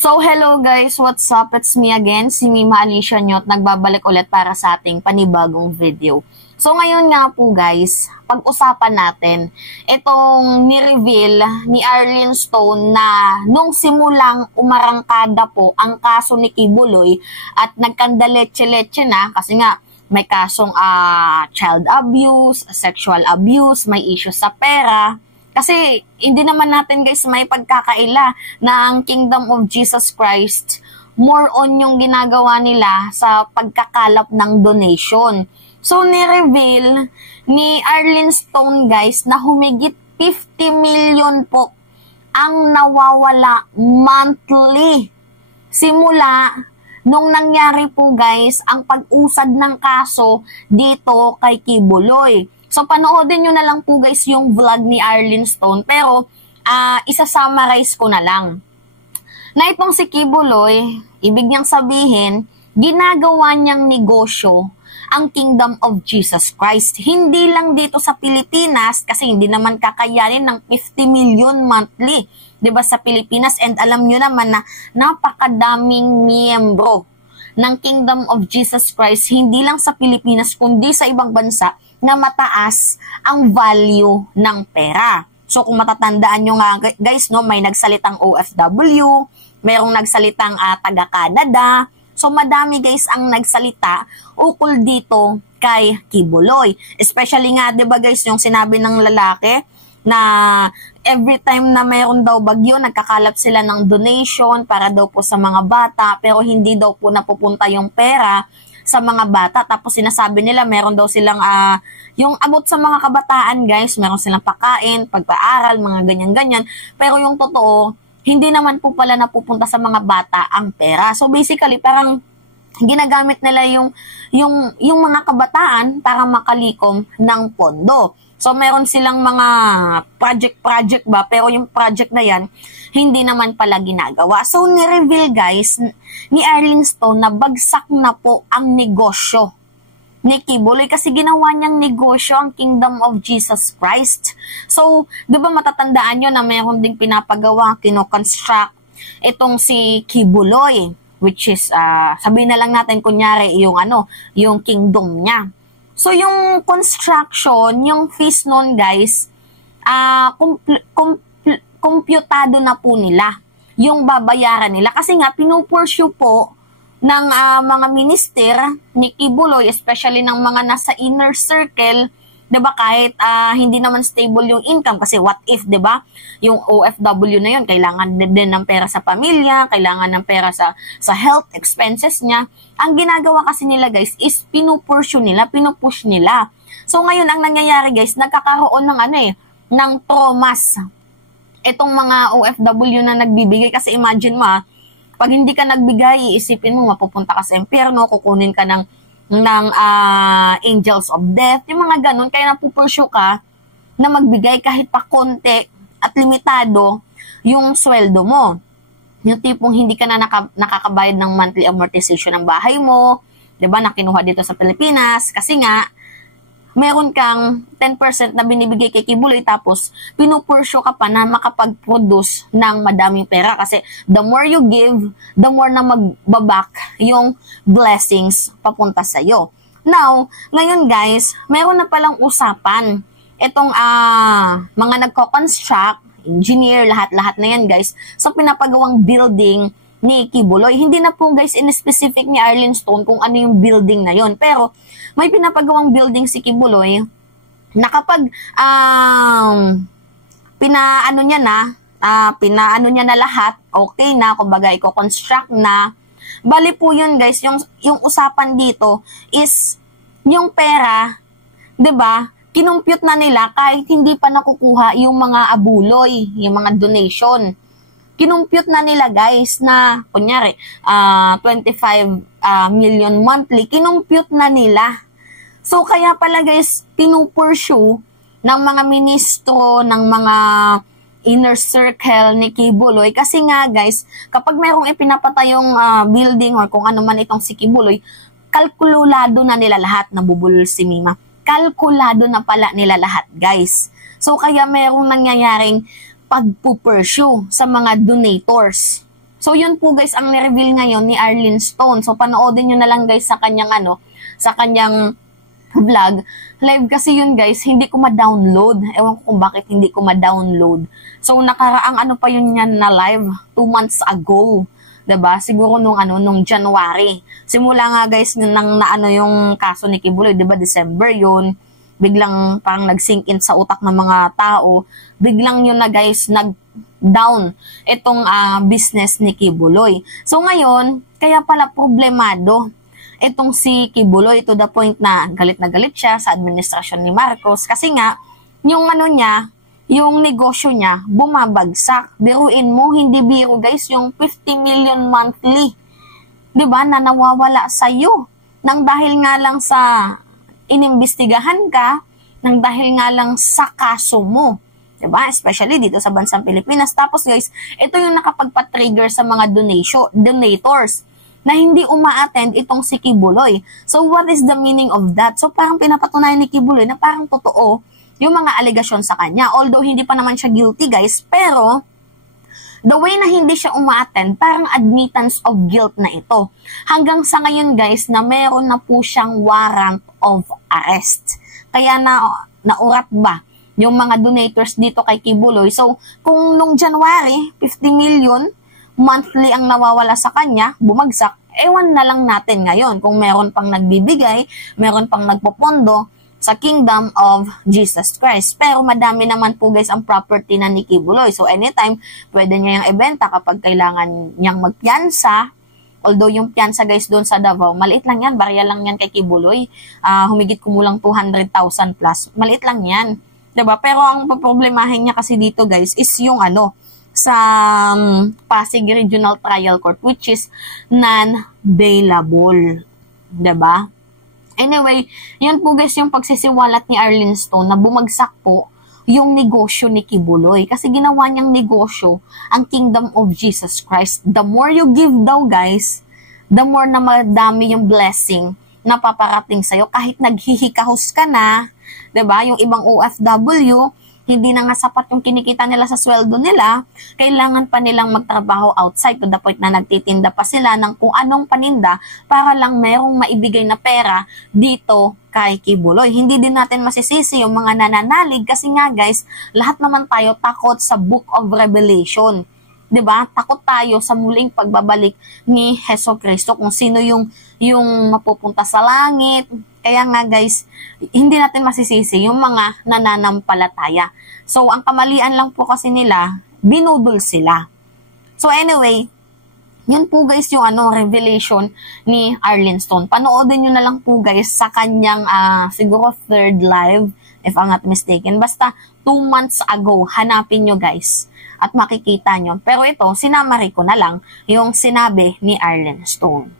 So, hello guys, what's up? It's me again, si Mima Alicia Nyot, nagbabalik ulit para sa ating panibagong video. So, ngayon nga po guys, pag-usapan natin itong ni-reveal ni Arlene Stone na nung simulang umarangkada po ang kaso ni Kibuloy at nagkandaletse-letse na kasi nga may kasong child abuse, sexual abuse, may issue sa pera. Kasi hindi naman natin guys may pagkakaila na ang Kingdom of Jesus Christ more on yung ginagawa nila sa pagkakalap ng donation. So ni-reveal ni Arlene Stone guys na humigit 50 million po ang nawawala monthly. Simula nung nangyari po guys ang pag-usad ng kaso dito kay Kibuloy. So, panoodin nyo na lang po guys yung vlog ni Arlene Stone. Pero, isa-summarize ko na lang. Na itong si Kibuloy, ibig niyang sabihin, ginagawa niyang negosyo ang Kingdom of Jesus Christ. Hindi lang dito sa Pilipinas, kasi hindi naman kakayanin ng 50 million monthly. 'Di ba sa Pilipinas? And alam nyo naman na napakadaming miyembro ng Kingdom of Jesus Christ, hindi lang sa Pilipinas, kundi sa ibang bansa, na mataas ang value ng pera. So kung matatandaan nyo nga guys, no, may nagsalitang OFW, mayroong nagsalitang taga-Canada. So madami guys ang nagsalita ukol dito kay Kibuloy. Especially nga, 'di ba guys, yung sinabi ng lalaki na every time na mayroon daw bagyo, nagkakalap sila ng donation para daw po sa mga bata, pero hindi daw po napupunta yung pera sa mga bata. Tapos sinasabi nila meron daw silang yung abot sa mga kabataan guys, meron silang pagkain, pagpaaral, mga ganyan-ganyan. Pero yung totoo, hindi naman po pala napupunta sa mga bata ang pera. So basically, parang ginagamit nila yung mga kabataan para makalikom ng pondo. So meron silang mga project ba, pero yung project na yan, hindi naman pala ginagawa. So ni-reveal guys ni Arlene Stone na bagsak na po ang negosyo ni Kibuloy kasi ginawa niyang negosyo ang Kingdom of Jesus Christ. So, di ba matatandaan nyo na mayroon ding pinapagawa, kino-construct itong si Kibuloy, which is, sabihin na lang natin kunyari yung kingdom niya. So, yung construction, yung fees nun guys, kompyutado na po nila yung babayaran nila. Kasi nga, pinupursue po ng mga minister ni Kibuloy, especially ng mga nasa inner circle, 'di ba, kahit hindi naman stable yung income kasi what if, 'di ba? Yung OFW na yun, kailangan din ng pera sa pamilya, kailangan ng pera sa health expenses niya. Ang ginagawa kasi nila guys is pinupursue nila, pinupush nila. So ngayon ang nangyayari guys, nagkakaroon ng ng traumas itong mga OFW na nagbibigay kasi imagine mo pag hindi ka nagbigay, iisipin mo mapupunta ka sa impyerno, kukunin ka ng angels of death, yung mga ganun. Kaya napupursue ka na magbigay kahit pa konti at limitado yung sweldo mo. Yung tipong hindi ka na nakakabayad ng monthly amortization ng bahay mo, 'di ba, na kinuha dito sa Pilipinas kasi nga meron kang 10% na binibigay kay Kibuloy tapos pinupursue ka pa na makapag-produce ng madaming pera kasi the more you give, the more na magbabak yung blessings papunta sa'yo. Now, ngayon guys, meron na palang usapan itong mga nagko-construct, engineer, lahat-lahat na yan guys, sa pinapagawang building ni Kibuloy. Hindi na po guys in-specific ni Arlene Stone kung ano yung building na yon, pero may pinapagawang building si Kibuloy na kapag pinaano niya na lahat, okay na, kumbaga i-construct na. Bali po yun guys, yung usapan dito is yung pera, 'di ba? Kinumpute na nila kahit hindi pa nakukuha yung mga abuloy, yung mga donation. Kinumpute na nila guys na kunyari 25 million monthly, kinumpute na nila. So kaya pala guys pinupursue ng mga ministro, ng mga inner circle ni Kibuloy kasi nga guys, kapag mayroong ipinapatayong building or kung ano man itong si Kibuloy, kalkulado na nila lahat, nabubulol si Mima. Kalkulado na pala nila lahat guys. So kaya mayroong nangyayaring pagpupursue sa mga donators So, yun po guys, ang ni-reveal ngayon ni Arlene Stone. So, panoodin nyo na lang guys sa kanyang sa kanyang vlog. Live kasi yun guys, hindi ko ma-download. Ewan ko kung bakit hindi ko ma-download. So, nakaraang pa yun yan na live 2 months ago. 'Di ba? Siguro nung January. Simula nga guys nang yung kaso ni Kibuloy, 'di ba? December yun. Biglang parang nag-sink in sa utak ng mga tao. Biglang yun na guys, nag-down itong business ni Kibuloy. So ngayon, kaya pala problemado itong si Kibuloy to the point na galit siya sa administrasyon ni Marcos kasi nga, yung yung negosyo niya, bumabagsak. Biruin mo, hindi biro guys, yung 50 million monthly. 'Di ba na nawawala sa'yo. Nang dahil nga lang sa inimbestigahan ka, nang dahil nga lang sa kaso mo. 'Di ba? Especially dito sa bansang Pilipinas. Tapos guys, ito yung nakapagpa-trigger sa mga donators na hindi uma-attend itong si Kibuloy. So, what is the meaning of that? So, parang pinapatunayan ni Kibuloy na parang totoo yung mga alegasyon sa kanya. Although, hindi pa naman siya guilty, guys. Pero, the way na hindi siya uma-attend, parang admittance of guilt na ito. Hanggang sa ngayon, guys, na meron na po siyang warrant of arrest. Kaya naurat ba yung mga donators dito kay Kibuloy? So, kung nung January, 50 million, monthly ang nawawala sa kanya, bumagsak, ewan na lang natin ngayon kung meron pang nagbibigay, meron pang nagpopondo sa Kingdom of Jesus Christ. Pero madami naman po guys ang property na ni Kibuloy. So anytime, pwede niya yung ibenta kapag kailangan niyang magpiyansa. Although yung piyansa guys doon sa Davao, maliit lang yan, barya lang yan kay Kibuloy. Humigit kumulang 200,000 plus. Maliit lang yan. Diba? Pero ang problemahin niya kasi dito guys is yung sa Pasig Regional Trial Court which is non-bailable. Diba? Anyway, yun po guys yung pagsisiwalat ni Arlene Stone na bumagsak po yung negosyo ni Kibuloy. Kasi ginawa niyang negosyo ang Kingdom of Jesus Christ. The more you give daw guys, the more na madami yung blessing na paparating sa'yo. Kahit naghihikahos ka na, diba? Yung ibang OFW, hindi na nga sapat yung kinikita nila sa sweldo nila, kailangan pa nilang magtrabaho outside to the point na nagtitinda pa sila ng kung anong paninda para lang merong maibigay na pera dito kay Kibuloy. Hindi din natin masisisi yung mga nananalig kasi nga guys, lahat naman tayo takot sa Book of Revelation. 'Di ba? Takot tayo sa muling pagbabalik ni Jesucristo kung sino yung mapupunta sa langit. Kaya nga guys, hindi natin masisisi yung mga nananampalataya. So, ang kamalian lang po kasi nila, binudol sila. So, anyway, yun po guys yung revelation ni Arlene Stone. Panoodin nyo na lang po guys sa kanyang siguro 3rd live, if I'm not mistaken. Basta 2 months ago, hanapin nyo guys at makikita nyo. Pero ito, sinamari ko na lang yung sinabi ni Arlene Stone.